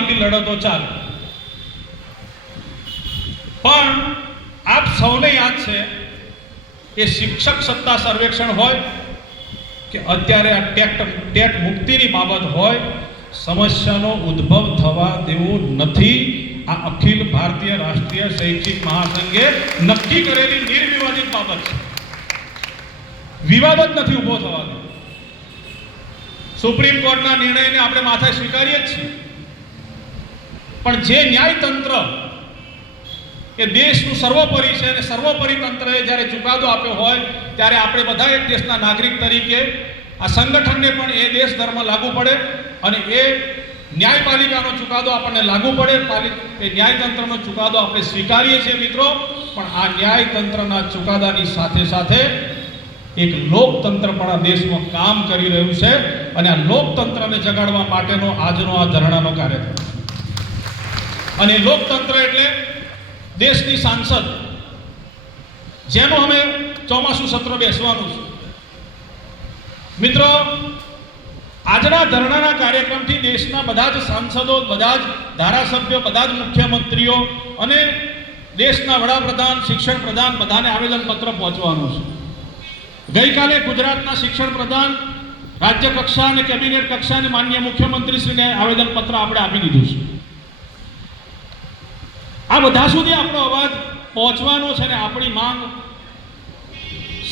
લાંબી લડતો ચાલે. પણ આપ સૌને યાદ છે કે શિક્ષક સત્તા સર્વેક્ષણ હોય કે અત્યારે આ ટેટ મુક્તિની બાબત હોય, સમસ્યાનો ઉદ્ભવ થવા દેવું નથી. આ અખિલ ભારતીય રાષ્ટ્રીય શૈક્ષિક મહાસંઘે નક્કી કરેલી નિર્વિવાદિત બાબત છે. વિવાદ જ નથી ઊભો થવા દેવો. સુપ્રીમ કોર્ટના નિર્ણયને આપણે માથે સ્વીકારીએ જ છીએ, પણ જે ન્યાયતંત્ર એ દેશનું સર્વોપરી છે અને સર્વોપરી તંત્રએ જ્યારે ચુકાદો આપ્યો હોય ત્યારે આપણે બધા એક દેશના નાગરિક તરીકે આ સંગઠનને પણ એ દેશ ધર્મ લાગુ પડે અને એ ન્યાયપાલિકાનો ચુકાદો આપણને લાગુ પડે. એ ન્યાયતંત્રનો ચુકાદો આપણે સ્વીકારીએ છીએ મિત્રો, પણ આ ન્યાયતંત્રના ચુકાદાની સાથે સાથે એક લોકતંત્ર પણ આ દેશમાં કામ કરી રહ્યું છે અને આ લોકતંત્રને જગાડવા માટેનો આજનો આ ધરણાનો કાર્યક્રમ. અને લોકતંત્ર એટલે દેશની સાંસદ, જેનું અમે ચોમાસું સત્ર બેસવાનું છે. મિત્રો, આજના ધરણાના કાર્યક્રમથી દેશના બધા જ સાંસદો, બધા જ ધારાસભ્યો, બધા જ મુખ્યમંત્રીઓ અને દેશના વડાપ્રધાન, શિક્ષણ પ્રધાન બધાને આવેદનપત્ર પહોંચવાનું છે. ગઈકાલે ગુજરાતના શિક્ષણ પ્રધાન, રાજ્ય કક્ષા અને કેબિનેટ કક્ષાને માનનીય મુખ્યમંત્રીશ્રીને આવેદનપત્ર આપણે આપી દીધું છે. આ બધા સુધી આપણો અવાજ પહોંચવાનો છે અને આપણી માંગ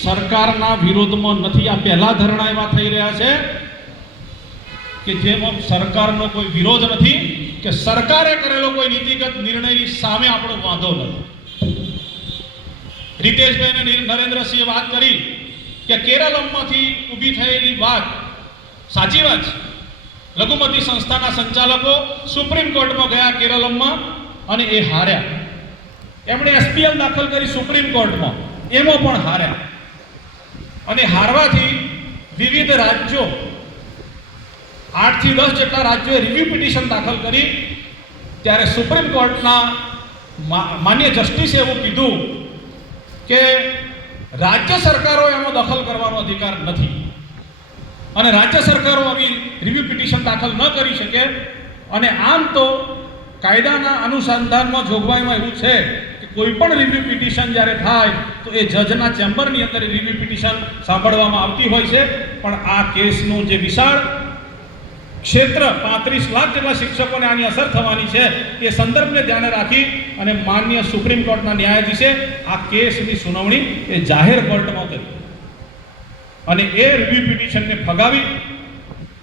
સરકારના વિરોધમાં નથી. આ પહેલા ધરણા એવા થઈ રહ્યા છે કે જેમાં સરકારનો કોઈ વિરોધ નથી, કે સરકારે કરેલો કોઈ નીતિગત નિર્ણયની સામે આપણો વાંધો નથી. રીતેશભાઈ અને નરેન્દ્રસિંહે વાત કરી કે કેરળમાંથી ઊભી થયેલી વાત સાચી વાત છે. લઘુમતી સંસ્થાના સંચાલકો સુપ્રીમ કોર્ટમાં ગયા કેરળમાં અને એ હાર્યા. એમણે એસપીએલ દાખલ કરી સુપ્રીમ કોર્ટમાં, એમાં પણ હાર્યા. અને હારવાથી વિવિધ રાજ્યો, 8 થી 10 જેટલા રાજ્યોએ રિવ્યુ પિટિશન દાખલ કરી. ત્યારે સુપ્રીમ કોર્ટના માન્ય જસ્ટિસે એવું કીધું કે રાજ્ય સરકારો એમાં દખલ કરવાનો અધિકાર નથી અને રાજ્ય સરકારો આવી રિવ્યુ પિટિશન દાખલ ન કરી શકે. અને આમ તો કાયદાના અનુસંધાનમાં જોગવાઈમાં એવું છે કે કોઈ પણ રિવ્યુ પિટિશન જ્યારે થાય તો એ જજના ચેમ્બરની અંદર રિવ્યુ પિટિશન સાંભળવામાં આવતી હોય છે. પણ આ કેસનું જે વિશાળ ક્ષેત્ર, 35 લાખ જેટલા શિક્ષકોને આની અસર થવાની છે, એ સંદર્ભને ધ્યાને રાખી અને માનનીય સુપ્રીમ કોર્ટના ન્યાયાધીશે આ કેસની સુનાવણી એ જાહેર કોર્ટમાં કરી અને એ રિવ્યુ પિટિશનને ફગાવી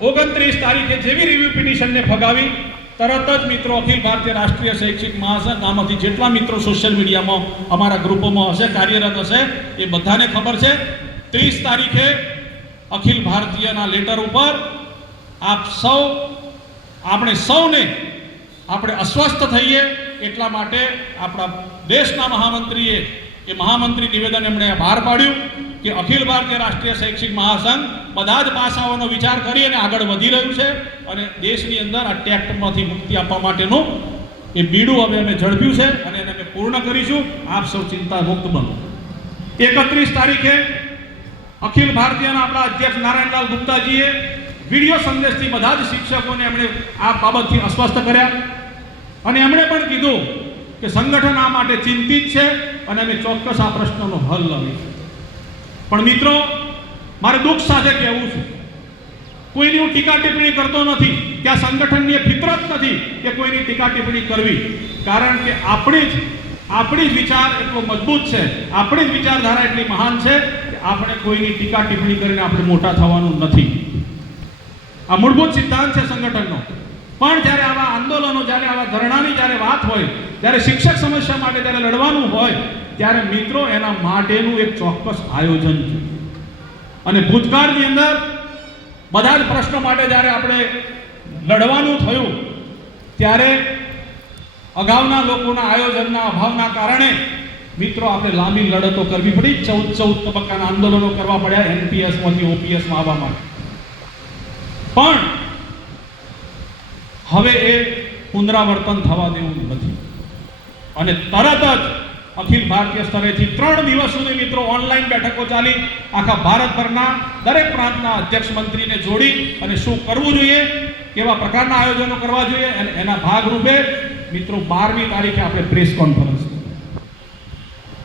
29 તારીખે જેવી રિવ્યુ પિટિશનને ફગાવી, તરત જ મિત્રો અખિલ ભારતીય રાષ્ટ્રીય શૈક્ષિક મહાસંઘ, આમાંથી જેટલા મિત્રો સોશિયલ મીડિયામાં અમારા ગ્રુપોમાં હશે, કાર્યરત હશે, એ બધાને ખબર છે, 30 તારીખે અખિલ ભારતીયના લેટર ઉપર આપણે સૌને અસ્વસ્થ થઈએ એટલા માટે આપણા દેશના મહામંત્રીએ એ મહામંત્રી નિવેદન એમણે બહાર પાડ્યું કે અખિલ ભારતીય રાષ્ટ્રીય શૈક્ષિક મહાસંઘ બધા જ પાસાઓનો વિચાર કરી અને આગળ વધી રહ્યું છે અને દેશની અંદર આ ટેટમાંથી મુક્તિ આપવા માટેનું એ બીડું હવે અમે ઝડપ્યું છે અને એને અમે પૂર્ણ કરીશું. આપ સૌ ચિંતા મુક્ત બનો. 31 તારીખે અખિલ ભારતીયના આપણા અધ્યક્ષ નારાયણલાલ ગુપ્તાજીએ વિડીયો સંદેશથી બધા જ શિક્ષકોને એમણે આ બાબતથી અસ્વસ્થ કર્યા અને એમણે પણ કીધું કે સંગઠન આ માટે ચિંતિત છે અને અમે ચોક્કસ આ પ્રશ્નનો હલ લાવીશું. પણ મિત્રો, મારે દુઃખ સાથે કહેવું છે, કોઈની હું ટીકા ટિપ્પણી કરતો નથી, કે આ સંગઠનની ફિતરત નથી કે કોઈની ટીકા ટિપ્પણી કરવી, કારણ કે આપણી જ વિચાર એટલો મજબૂત છે, આપણી જ વિચારધારા એટલી મહાન છે કે આપણે કોઈની ટીકા ટિપ્પણી કરીને આપણે મોટા થવાનું નથી. આ મૂળભૂત સિદ્ધાંત છે સંગઠનનો. પણ જ્યારે આવા આંદોલનો, જ્યારે આવા ધરણાની જ્યારે વાત હોય, જ્યારે શિક્ષક સમસ્યા માટે જ્યારે લડવાનું હોય, ત્યારે મિત્રો એના માટેનું એક ચોક્કસ આયોજન છે. અને ભૂતકાળની અંદર બધા જ પ્રશ્નો માટે જ્યારે આપણે લડવાનું થયું ત્યારે અગાઉના લોકોના આયોજનના અભાવના કારણે મિત્રો આપણે લાંબી લડતો કરવી પડી. 14 તબક્કાના આંદોલનો કરવા પડ્યા એનપીએસમાંથી ઓપીએસમાં આવવા માટે. પણ હવે એ પુનરાવર્તન થવા દેવું નથી અને તરત જ અખિલ ભારતીય સ્તરેથી 3 દિવસ સુધી મિત્રો ઓનલાઈન બેઠકો ચાલી. આખા ભારતભરના દરેક પ્રાંતના અધ્યક્ષ મંત્રીને જોડી અને શું કરવું જોઈએ કેવા પ્રકારના આયોજનો કરવા જોઈએ અને એના ભાગરૂપે મિત્રો 12મી તારીખે આપણે પ્રેસ કોન્ફરન્સ